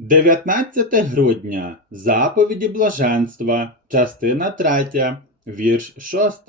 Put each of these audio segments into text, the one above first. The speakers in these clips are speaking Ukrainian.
19 грудня. Заповіді блаженства, частина 3, вірш 6.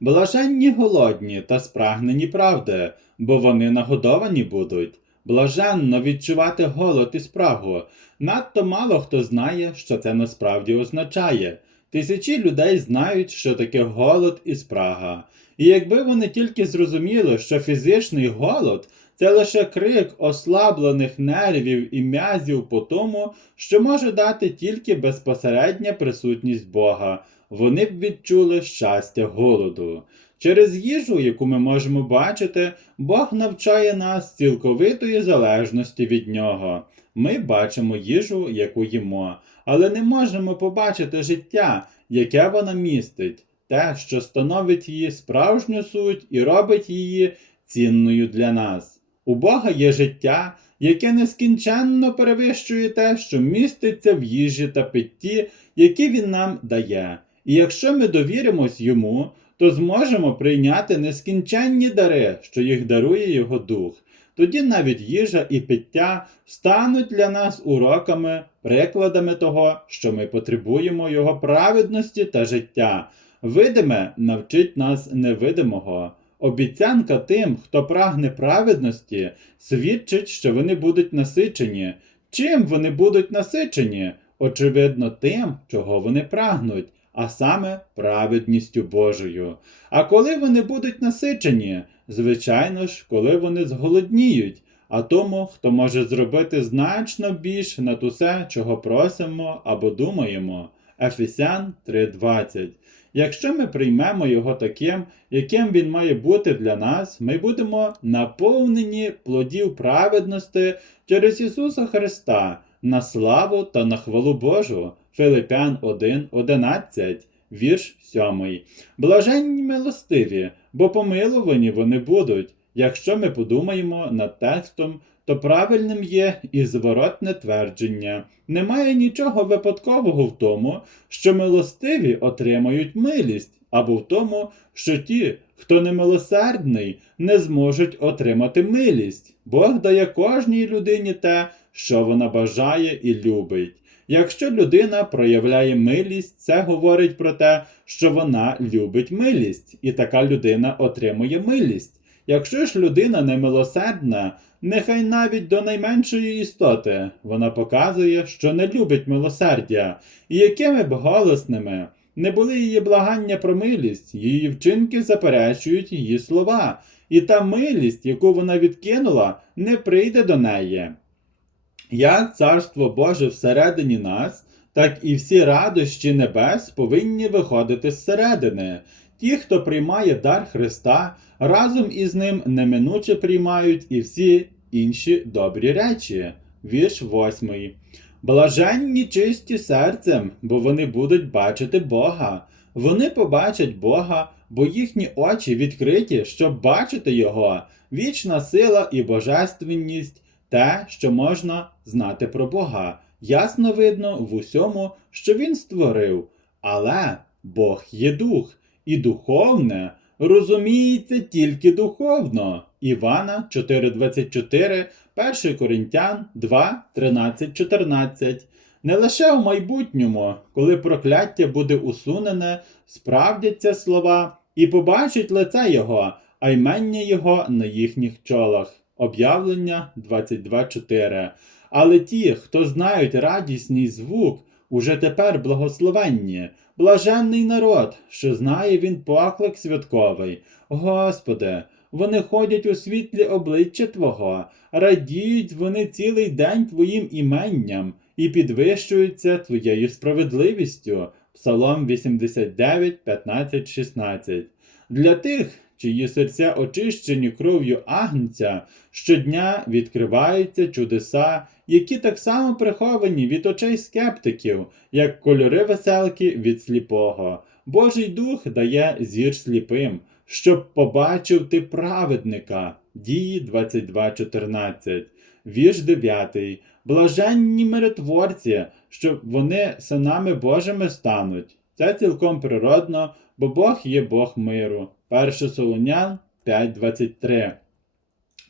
Блаженні голодні та спрагнені правди, бо вони нагодовані будуть. Блаженно відчувати голод і спрагу. Надто мало хто знає, що це насправді означає. Тисячі людей знають, що таке голод і спрага. І якби вони тільки зрозуміли, що фізичний голод це лише крик ослаблених нервів і м'язів по тому, що може дати тільки безпосередня присутність Бога, вони б відчули щастя голоду. Через їжу, яку ми можемо бачити, Бог навчає нас цілковитої залежності від нього. Ми бачимо їжу, яку їмо, але не можемо побачити життя, яке вона містить, те, що становить її справжню суть і робить її цінною для нас. У Бога є життя, яке нескінченно перевищує те, що міститься в їжі та питті, які Він нам дає. І якщо ми довіримось йому, то зможемо прийняти нескінченні дари, що їх дарує Його Дух. Тоді навіть їжа і пиття стануть для нас уроками, прикладами того, що ми потребуємо Його праведності та життя. Видиме навчить нас невидимого. Обіцянка тим, хто прагне праведності, свідчить, що вони будуть насичені. Чим вони будуть насичені? Очевидно, тим, чого вони прагнуть, а саме праведністю Божою. А коли вони будуть насичені? Звичайно ж, коли вони зголодніють. А тому, хто може зробити значно більш над усе, чого просимо або думаємо. Ефесян 3:20. Якщо ми приймемо його таким, яким він має бути для нас, ми будемо наповнені плодів праведності через Ісуса Христа на славу та на хвалу Божу. Филипян 1:11, вірш 7. Блаженні милостиві, бо помилувані вони будуть. Якщо ми подумаємо над текстом, то правильним є і зворотне твердження. Немає нічого випадкового в тому, що милостиві отримають милість, або в тому, що ті, хто немилосердний, не зможуть отримати милість. Бог дає кожній людині те, що вона бажає і любить. Якщо людина проявляє милість, це говорить про те, що вона любить милість, і така людина отримує милість. Якщо ж людина немилосердна, нехай навіть до найменшої істоти вона показує, що не любить милосердя, і якими б голосними не були її благання про милість, її вчинки заперечують її слова, і та милість, яку вона відкинула, не прийде до неї. Як царство Боже всередині нас, так і всі радощі небес повинні виходити зсередини. Ті, хто приймає дар Христа, разом із ним неминуче приймають і всі інші добрі речі. Вірш 8. Блаженні чисті серцем, бо вони будуть бачити Бога. Вони побачать Бога, бо їхні очі відкриті, щоб бачити Його, вічна сила і божественність, те, що можна знати про Бога. Ясно видно в усьому, що Він створив. Але Бог є дух, і духовне розуміється тільки духовно. Івана 4:24, 1 Коринтян 2, 13, 14. Не лише в майбутньому, коли прокляття буде усунене, справдяться слова і побачать лице Його, а ймення Його на їхніх чолах. Об'явлення 22.4. Але ті, хто знають радісний звук, уже тепер благословенні, блаженний народ, що знає він поклик святковий. Господи, вони ходять у світлі обличчя Твого, радіють вони цілий день Твоїм іменням і підвищуються Твоєю справедливістю. Псалом 89, 15, 16. Для тих, чиї серця очищені кров'ю агнця, щодня відкриваються чудеса, які так само приховані від очей скептиків, як кольори веселки від сліпого. Божий дух дає зір сліпим, щоб побачив ти праведника. Дії 22.14. Вірш 9. Блаженні миротворці, що вони синами Божими стануть. Це цілком природно, бо Бог є Бог миру. 1 Солонян 5.23.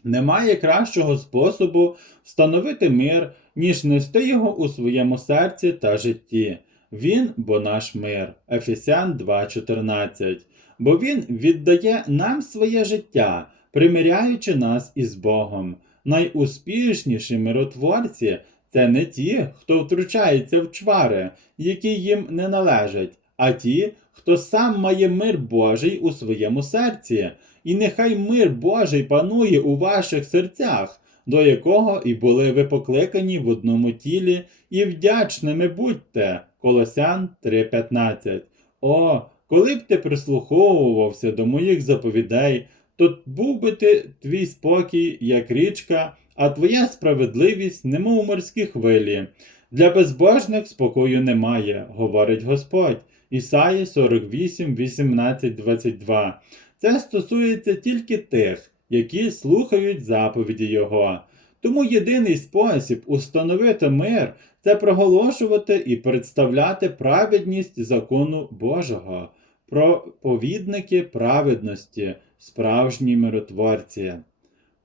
Немає кращого способу встановити мир, ніж нести його у своєму серці та житті. Він бо наш мир. Ефесян 2.14. Бо він віддає нам своє життя, примиряючи нас із Богом. Найуспішніші миротворці це не ті, хто втручається в чвари, які їм не належать, а ті, хто сам має мир Божий у своєму серці, і нехай мир Божий панує у ваших серцях, до якого і були ви покликані в одному тілі, і вдячними будьте. Колосян 3.15. О, коли б ти прислуховувався до моїх заповідей, то був би ти твій спокій, як річка, а твоя справедливість, немов морські хвилі. Для безбожних спокою немає, говорить Господь. Ісаї 48, 18, 22. Це стосується тільки тих, які слухають заповіді Його. Тому єдиний спосіб установити мир це проголошувати і представляти праведність закону Божого, проповідники праведності, справжні миротворці.